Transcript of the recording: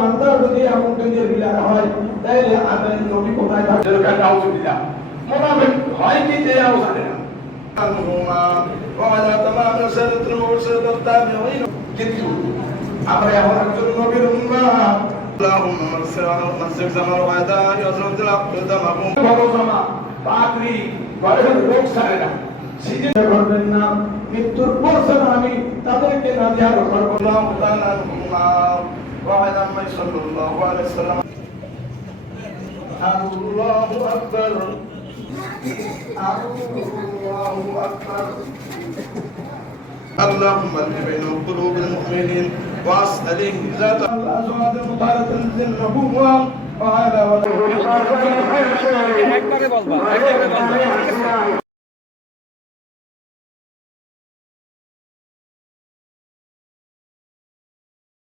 বান্দা যদি এমনটা দিয়ে বিলার হয় তাহলে আদান নবী কোথায় থাকবে নাউজুবিল্লাহ মুনাফিক হয় কি যে আও জানে না وعلى تمام رسالة المرسلة التابعين কিন্তু আমরা এখন একজন নবীর উম্মাহ اللهم اغفر زمان وعداء يزرد العقل دمهم ভগবান পাকরি ঘরের লোক ছাড়ে না সিজে করবেন না মৃত্যুর পর আমি তাদেরকে নাজিয়ার করব আল্লাহ তাআলা وعلى ما صلى الله عليه وسلم الله أكبر الله أكبر اللهم الف بين قلوب المؤمنين واسألهم ذات الأزواج المطهرة النبوة وعلى